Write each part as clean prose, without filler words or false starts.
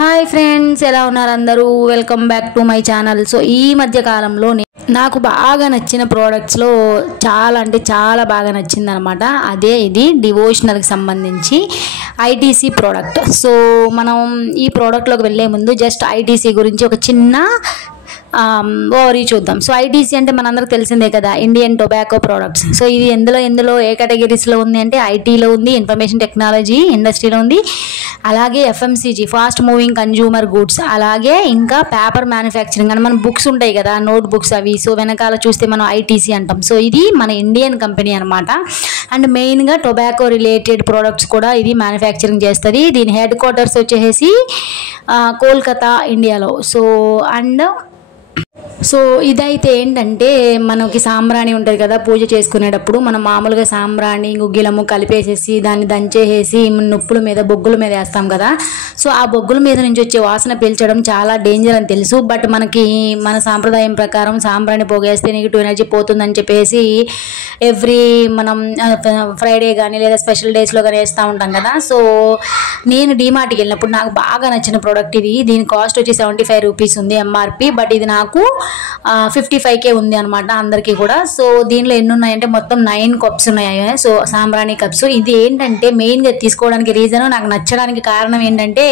Hi friends, ఎలా ఉన్నారు అందరూ? Welcome back to my channel. So ఈ మధ్య కాలంలో నాకు బాగా నచ్చిన ప్రోడక్ట్స్లో చాలా అంటే చాలా బాగా నచ్చింది అనమాట. అదే ఇది డివోషనల్కి సంబంధించి ఐటీసీ ప్రోడక్ట్. సో మనం ఈ ప్రోడక్ట్లోకి వెళ్ళే ముందు జస్ట్ ఐటీసీ గురించి ఒక చిన్న ఓవరీ చూద్దాం. సో ఐటీసీ అంటే మనందరికి తెలిసిందే కదా, ఇండియన్ టొబాకో ప్రోడక్ట్స్. సో ఇది ఎందులో ఏ కేటగిరీస్లో ఉంది అంటే ఐటీలో ఉంది, ఇన్ఫర్మేషన్ టెక్నాలజీ ఇండస్ట్రీలో ఉంది, అలాగే FMCG fast moving consumer goods, అలాగే ఇంకా పేపర్ మ్యానుఫ్యాక్చరింగ్ అని మన బుక్స్ ఉంటాయి కదా, నోట్ బుక్స్ అవి. సో వెనకాల చూస్తే మనం ఐటీసీ అంటాం. సో ఇది మన ఇండియన్ కంపెనీ అనమాట. అండ్ మెయిన్గా టొబాకో రిలేటెడ్ ప్రోడక్ట్స్ కూడా ఇది మ్యానుఫ్యాక్చరింగ్ చేస్తుంది. దీని హెడ్ క్వార్టర్స్ వచ్చేసి కోల్కతా, ఇండియాలో. సో ఇదైతే ఏంటంటే మనకి సాంబ్రాణి ఉంటుంది కదా, పూజ చేసుకునేటప్పుడు మనం మామూలుగా సాంబ్రాణి గుగ్గిలము కలిపేసేసి దాన్ని దంచేసేసి నొప్పుల మీద బొగ్గుల మీద వేస్తాం కదా. సో ఆ బొగ్గుల మీద నుంచి వచ్చే వాసన పీల్చడం చాలా డేంజర్ అని తెలుసు. బట్ మనకి మన సాంప్రదాయం ప్రకారం సాంబ్రాణి పొగేస్తే నెగిటివ్ ఎనర్జీ పోతుందని చెప్పేసి మనం ఫ్రైడే కానీ లేదా స్పెషల్ డేస్లో కానీ వేస్తూ ఉంటాం కదా. సో నేను డీమార్ట్కి వెళ్ళినప్పుడు నాకు బాగా నచ్చిన ప్రోడక్ట్ ఇది. దీని కాస్ట్ వచ్చి 75 రూపీస్ ఉంది ఎంఆర్పి, బట్ ఇది నాకు 55K ఉంది అనమాట అందరికీ కూడా. సో దీనిలో ఎన్ని ఉన్నాయంటే మొత్తం 9 కప్స్ ఉన్నాయి. సో సాంబ్రాణి కప్స్. ఇది ఏంటంటే మెయిన్గా తీసుకోవడానికి రీజన్, నాకు నచ్చడానికి కారణం ఏంటంటే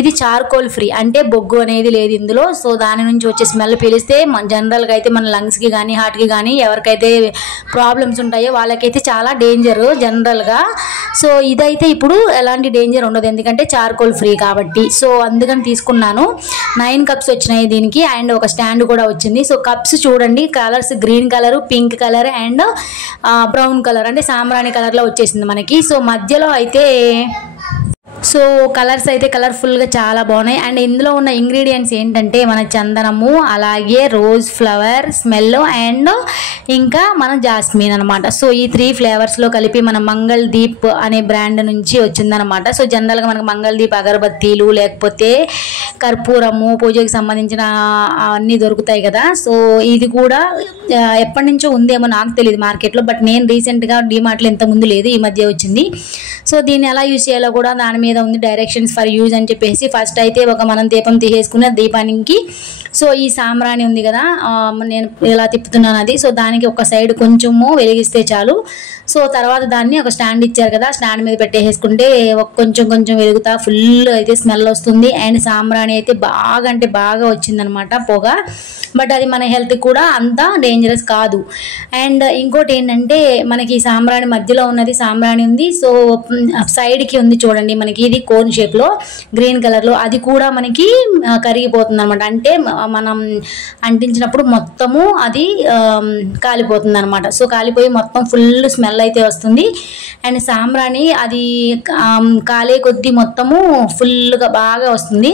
ఇది చార్కోల్ ఫ్రీ, అంటే బొగ్గు అనేది లేదు ఇందులో. సో దాని నుంచి వచ్చే స్మెల్ పీలిస్తే జనరల్గా అయితే మన లంగ్స్కి కానీ హార్ట్కి కానీ ఎవరికైతే ప్రాబ్లమ్స్ ఉంటాయో వాళ్ళకైతే చాలా డేంజర్ జనరల్గా. సో ఇదైతే ఇప్పుడు ఎలాంటి డేంజర్ ఉండదు, ఎందుకంటే చార్కోల్ ఫ్రీ కాబట్టి. సో అందుకని తీసుకున్నాను. 9 కప్స్ వచ్చినాయి దీనికి, అండ్ ఒక స్టాండ్ కూడా వచ్చింది. సో కప్స్ చూడండి, colours green colour, pink colour and brown colour, అంటే సాంబ్రాణి కలర్లో వచ్చేసింది మనకి. సో మధ్యలో అయితే కలర్స్ అయితే కలర్ఫుల్గా చాలా బాగున్నాయి. అండ్ ఇందులో ఉన్న ఇంగ్రీడియంట్స్ ఏంటంటే మన చందనము, అలాగే రోజ్ ఫ్లవర్ స్మెల్ అండ్ ఇంకా మన జాస్మిన్ అనమాట. సో ఈ 3 ఫ్లేవర్స్లో కలిపి మన మంగళ్ దీప్ అనే బ్రాండ్ నుంచి వచ్చిందనమాట. సో జనరల్గా మనకు మంగళ్ దీప్ అగరబత్తీలు లేకపోతే కర్పూరము, పూజకి సంబంధించిన అన్నీ దొరుకుతాయి కదా. సో ఇది కూడా ఎప్పటి నుంచో ఉందేమో నాకు తెలియదు మార్కెట్లో, బట్ నేను రీసెంట్గా డీమార్ట్లో ఇంతకుముందు లేదు, ఈ మధ్య వచ్చింది. సో దీన్ని ఎలా యూజ్ చేయాలో కూడా దాని మీద ఉంది, డైరెక్షన్స్ ఫర్ యూజ్ అని చెప్పేసి. ఫస్ట్ అయితే మనం దీపం తీసేసుకున్న దీపానికి సో ఈ సాంబ్రాణి ఉంది కదా, నేను ఎలా తిప్పుతున్నాను అది. సో దానికి ఒక సైడ్ కొంచెము వెలిగిస్తే చాలు. సో తర్వాత దాన్ని ఒక స్టాండ్ ఇచ్చారు కదా, స్టాండ్ మీద పెట్టేసుకుంటే కొంచెం వెలుగుతా ఫుల్ అయితే స్మెల్ వస్తుంది. అండ్ సాంబ్రాణి అయితే బాగా అంటే బాగా వచ్చిందనమాట పొగ, బట్ అది మన హెల్త్ కూడా అంత డేంజరస్ కాదు. అండ్ ఇంకోటి ఏంటంటే మనకి ఈ సాంబ్రాణి మధ్యలో ఉన్నది సాంబ్రాణి ఉంది. సో సైడ్కి ఉంది చూడండి మనకి, ఇది కోన్ షేప్లో గ్రీన్ కలర్లో, అది కూడా మనకి కరిగిపోతుంది అనమాట. అంటే మనం అంటించినప్పుడు మొత్తము అది కాలిపోతుంది అనమాట. సో కాలిపోయి మొత్తం ఫుల్ స్మెల్ అయితే వస్తుంది. అండ్ సాంబ్రాణి అది కాలే కొద్దీ మొత్తము ఫుల్గా బాగా వస్తుంది,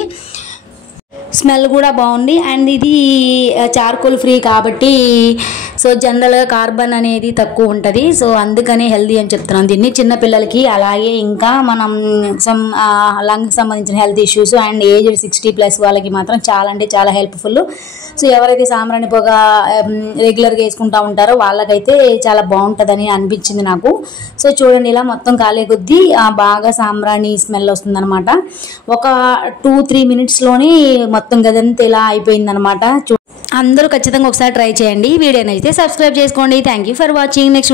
స్మెల్ కూడా బాగుంది. అండ్ ఇది చార్కోల్ ఫ్రీ కాబట్టి సో జనరల్గా కార్బన్ అనేది తక్కువ ఉంటుంది. సో అందుకనే హెల్దీ అని చెప్తున్నాను దీన్ని. చిన్నపిల్లలకి అలాగే ఇంకా మనం లంగ్కి సంబంధించిన హెల్త్ ఇష్యూస్ అండ్ ఏజ్డ్ 60+ వాళ్ళకి మాత్రం చాలా అంటే చాలా హెల్ప్ఫుల్. సో ఎవరైతే సాంబ్రాణి పొగ రెగ్యులర్గా వేసుకుంటూ ఉంటారో వాళ్ళకైతే చాలా బాగుంటుందని అనిపించింది నాకు. సో చూడండి, ఇలా మొత్తం కాలే కొద్దీ బాగా సాంబ్రాణి స్మెల్ వస్తుంది అనమాట. ఒక 2-3 మినిట్స్లోని మొత్తం గదంతా ఇలా అయిపోయిందనమాట. అందరూ ఖచ్చితంగా ఒకసారి ట్రై చేయండి. వీడియోని అయితే సబ్స్క్రైబ్ చేసుకోండి. Thank you for watching. Next